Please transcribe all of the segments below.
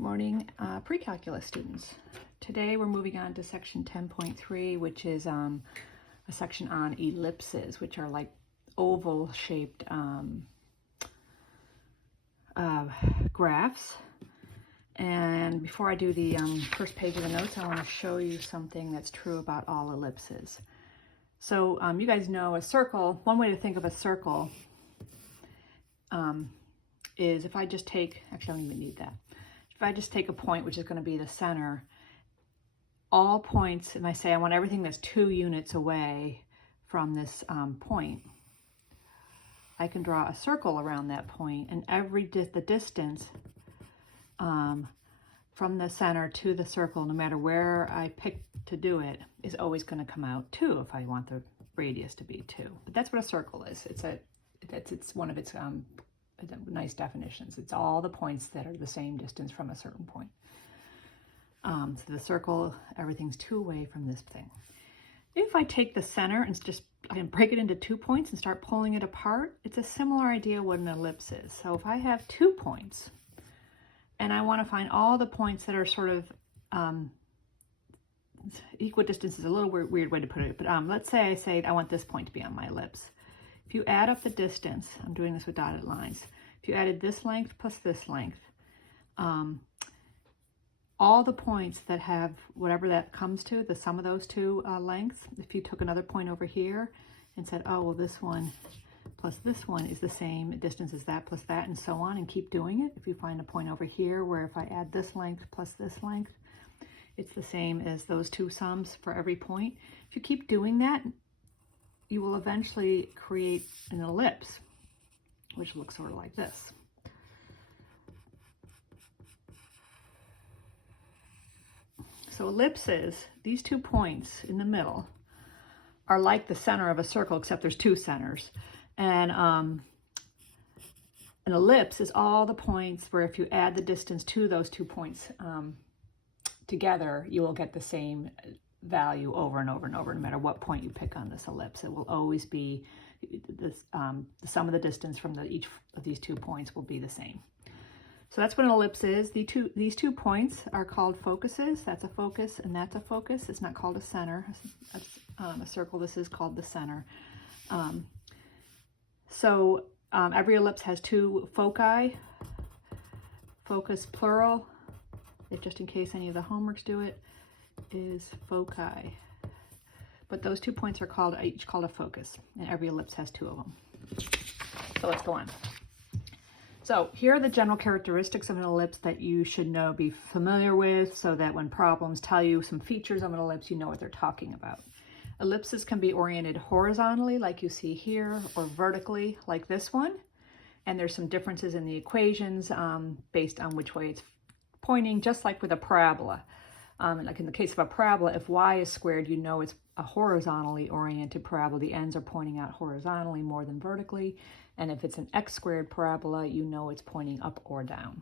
Good morning, pre-calculus students. Today we're moving on to section 10.3, which is a section on ellipses, which are like oval-shaped graphs. And before I do the first page of the notes, I want to show you something that's true about all ellipses. So you guys know a circle, one way to think of a circle is if I just take, actually I don't even need that. If I just take a point, which is going to be the center, all points, and I say I want everything that's 2 units away from this point, I can draw a circle around that point, and the distance from the center to the circle, no matter where I pick to do it, is always going to come out 2 if I want the radius to be 2. But that's what a circle is. It's one of its nice definitions. It's all the points that are the same distance from a certain point. So the circle, everything's 2 away from this thing. If I take the center and I can break it into 2 points and start pulling it apart, it's a similar idea what an ellipse is. So if I have 2 points and I want to find all the points that are sort of equidistant is a little weird way to put it, but let's say I want this point to be on my ellipse. If you add up the distance, I'm doing this with dotted lines, if you added this length plus this length, all the points that have whatever that comes to, the sum of those 2 lengths, if you took another point over here and said, oh, well, this one plus this one is the same distance as that plus that, and so on, and keep doing it. If you find a point over here where if I add this length plus this length, it's the same as those 2 sums for every point. If you keep doing that, you will eventually create an ellipse, which looks sort of like this. So ellipses, these 2 points in the middle, are like the center of a circle, except there's 2 centers. And an ellipse is all the points where if you add the distance to those 2 points together, you will get the same value over and over and over, no matter what point you pick on this ellipse. It will always be this, the sum of the distance from each of these 2 points will be the same. So that's what an ellipse is. These two points are called focuses. That's a focus and that's a focus. It's not called a center. That's a circle. This is called the center. Every ellipse has 2 foci. Focus plural, just in case any of the homeworks do it, is foci. But those 2 points are each called a focus, and every ellipse has 2 of them. So let's go on. So here are the general characteristics of an ellipse that you should be familiar with, so that when problems tell you some features of an ellipse, you know what they're talking about. Ellipses can be oriented horizontally, like you see here, or vertically, like this one. And there's some differences in the equations based on which way it's pointing, just like with a parabola. Like in the case of a parabola, if y is squared, you know it's a horizontally oriented parabola. The ends are pointing out horizontally more than vertically. And if it's an x squared parabola, you know it's pointing up or down,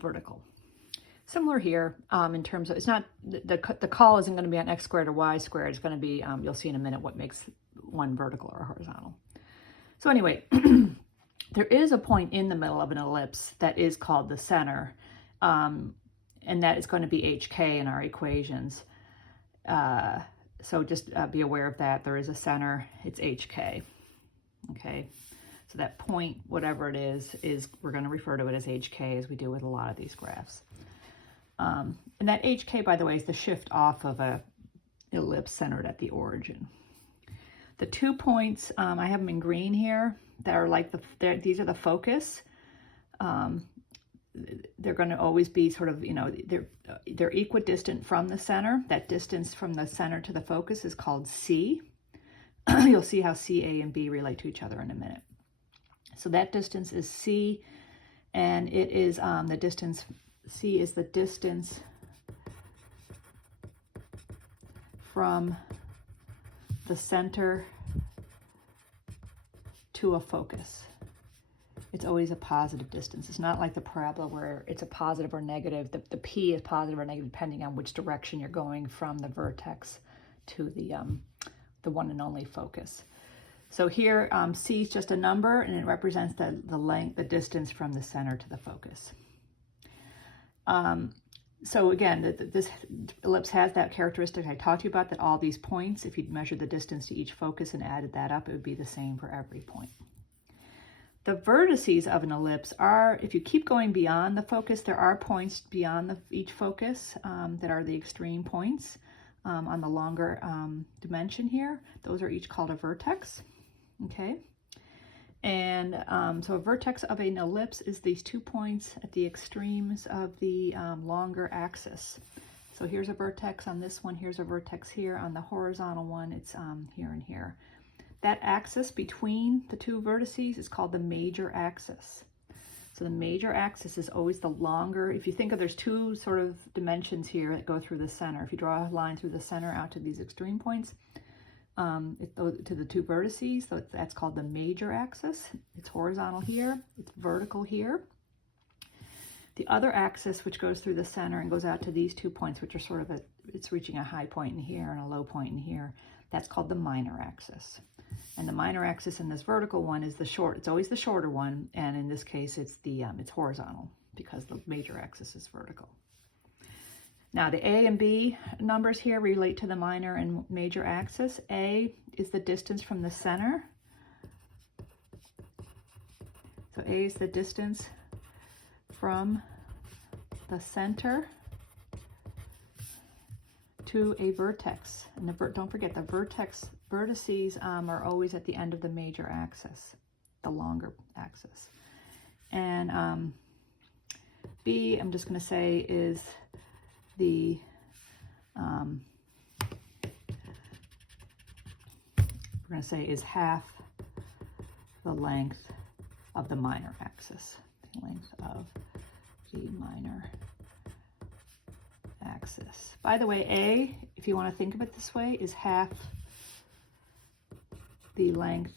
vertical. Similar here in terms of, it's not, the call isn't going to be on x squared or y squared. It's going to be, you'll see in a minute what makes one vertical or horizontal. So anyway, there is a point in the middle of an ellipse that is called the center. And that is going to be HK in our equations. So just be aware of that. There is a center, it's HK. Okay, so that point, whatever it is we're going to refer to it as HK, as we do with a lot of these graphs. And that HK, by the way, is the shift off of an ellipse centered at the origin. The 2 points, I have them in green here, that are like these are the focus. They're going to always be sort of, they're equidistant from the center. That distance from the center to the focus is called C. You'll see how C, A, and B relate to each other in a minute. So that distance is C, and it is the distance, C is the distance from the center to a focus. It's always a positive distance. It's not like the parabola where it's a positive or negative. The P is positive or negative depending on which direction you're going from the vertex to the one and only focus. So here, C is just a number, and it represents the length, the distance from the center to the focus. So again, this ellipse has that characteristic I talked to you about, that all these points, if you'd measured the distance to each focus and added that up, it would be the same for every point. The vertices of an ellipse are, if you keep going beyond the focus, there are points beyond each focus that are the extreme points on the longer dimension here. Those are each called a vertex, okay? And so a vertex of an ellipse is these 2 points at the extremes of the longer axis. So here's a vertex on this one, here's a vertex here. On the horizontal one, it's here and here. That axis between the 2 vertices is called the major axis. So the major axis is always the longer. If you think of, there's 2 sort of dimensions here that go through the center. If you draw a line through the center out to these extreme points, to the 2 vertices, so that's called the major axis. It's horizontal here, it's vertical here. The other axis, which goes through the center and goes out to these 2 points, which are sort of it's reaching a high point in here and a low point in here, that's called the minor axis. And the minor axis in this vertical one is it's always the shorter one, and in this case it's it's horizontal because the major axis is vertical. Now the A and B numbers here relate to the minor and major axis. A is the distance from the center. So A is the distance from the center to a vertex. And don't forget, the vertices are always at the end of the major axis, the longer axis. And B, I'm just going to say, is the we're going to say is half the length of the minor axis. The length of the minor axis. By the way, A, if you want to think of it this way, is half the length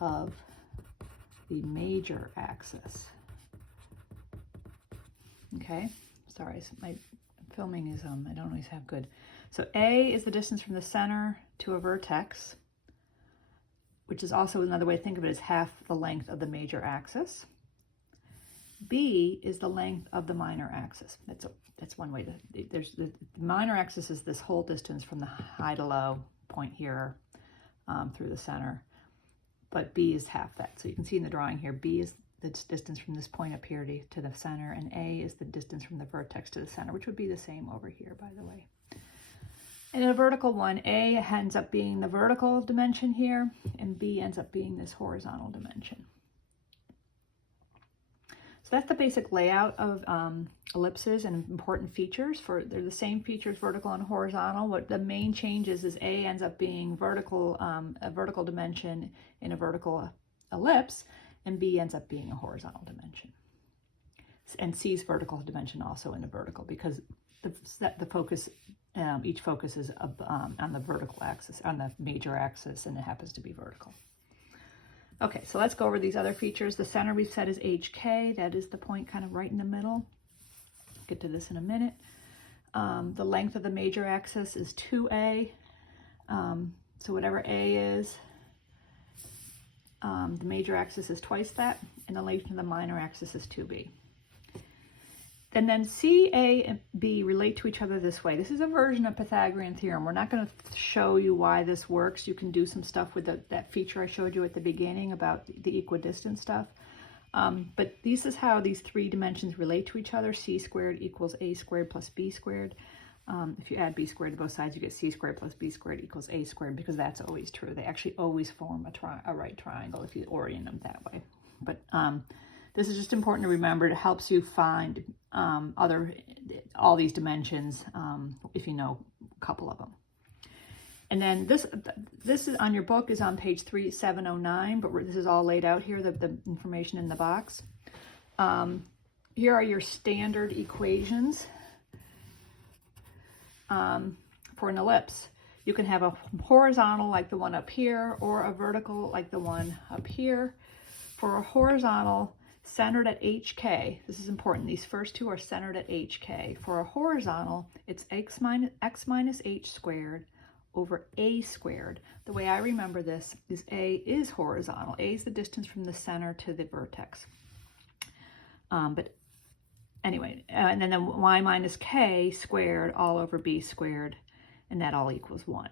of the major axis. Okay, sorry, my filming is, I don't always have good. So A is the distance from the center to a vertex, which is also another way to think of it, is half the length of the major axis. B is the length of the minor axis. That's one way to, the minor axis is this whole distance from the high to low point here through the center, but B is half that. So you can see in the drawing here, B is the distance from this point up here to the center, and A is the distance from the vertex to the center, which would be the same over here, by the way. And in a vertical one, A ends up being the vertical dimension here, and B ends up being this horizontal dimension. So that's the basic layout of ellipses and important features. They're the same features, vertical and horizontal. What the main change is A ends up being vertical, a vertical dimension in a vertical ellipse, and B ends up being a horizontal dimension. And C's vertical dimension also in a vertical, because the focus, each focus is on the vertical axis, on the major axis, and it happens to be vertical. Okay, so let's go over these other features. The center we've said is HK. That is the point kind of right in the middle. I'll get to this in a minute. The length of the major axis is 2A. So whatever A is, the major axis is twice that, and the length of the minor axis is 2B. And then C, A, and B relate to each other this way. This is a version of Pythagorean theorem. We're not going to show you why this works. You can do some stuff with that feature I showed you at the beginning about the equidistant stuff. But this is how these 3 dimensions relate to each other. C squared equals A squared plus B squared. If you add B squared to both sides, you get C squared plus B squared equals A squared, because that's always true. They actually always form a right triangle if you orient them that way. But this is just important to remember. It helps you find all these dimensions if you know a couple of them. And then this is on your book, is on page 3709, but this is all laid out here, the information in the box. Here are your standard equations for an ellipse. You can have a horizontal like the one up here, or a vertical like the one up here. For a horizontal, centered at HK, this is important, these first 2 are centered at HK. For a horizontal, it's x minus h squared over a squared. The way I remember this is A is horizontal. A is the distance from the center to the vertex. But anyway, and then y minus k squared all over b squared, and that all equals 1.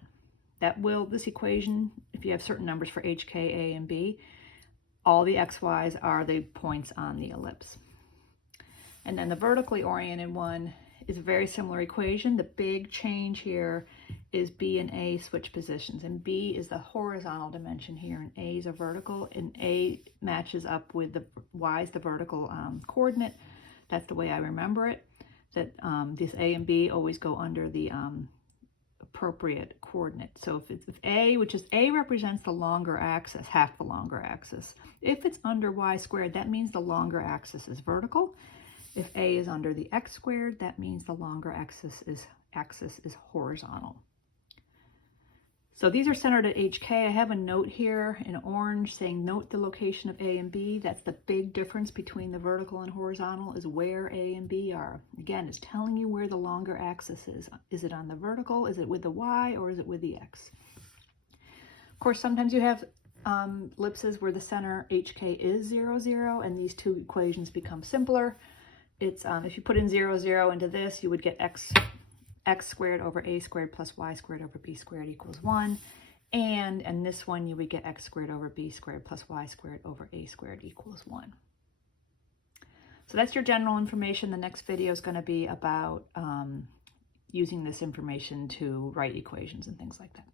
This equation, if you have certain numbers for h, k, a, and b, all the xy's are the points on the ellipse. And then the vertically oriented one is a very similar equation. The big change here is b and a switch positions, and b is the horizontal dimension here, and a is a vertical, and a matches up with the y is the vertical coordinate. That's the way I remember it, that this a and b always go under the appropriate coordinate. So if a, which is a represents the longer axis, half the longer axis. If it's under y squared, that means the longer axis is vertical. If a is under the x squared, that means the longer axis is horizontal. So these are centered at HK. I have a note here in orange saying note the location of A and B. That's the big difference between the vertical and horizontal, is where A and B are. Again, it's telling you where the longer axis is. Is it on the vertical? Is it with the Y, or is it with the X? Of course, sometimes you have ellipses where the center HK is 0, 0, and these two equations become simpler. It's if you put in 0, 0 into this, you would get x squared over a squared plus y squared over b squared equals 1. And in this one, you would get x squared over b squared plus y squared over a squared equals 1. So that's your general information. The next video is going to be about using this information to write equations and things like that.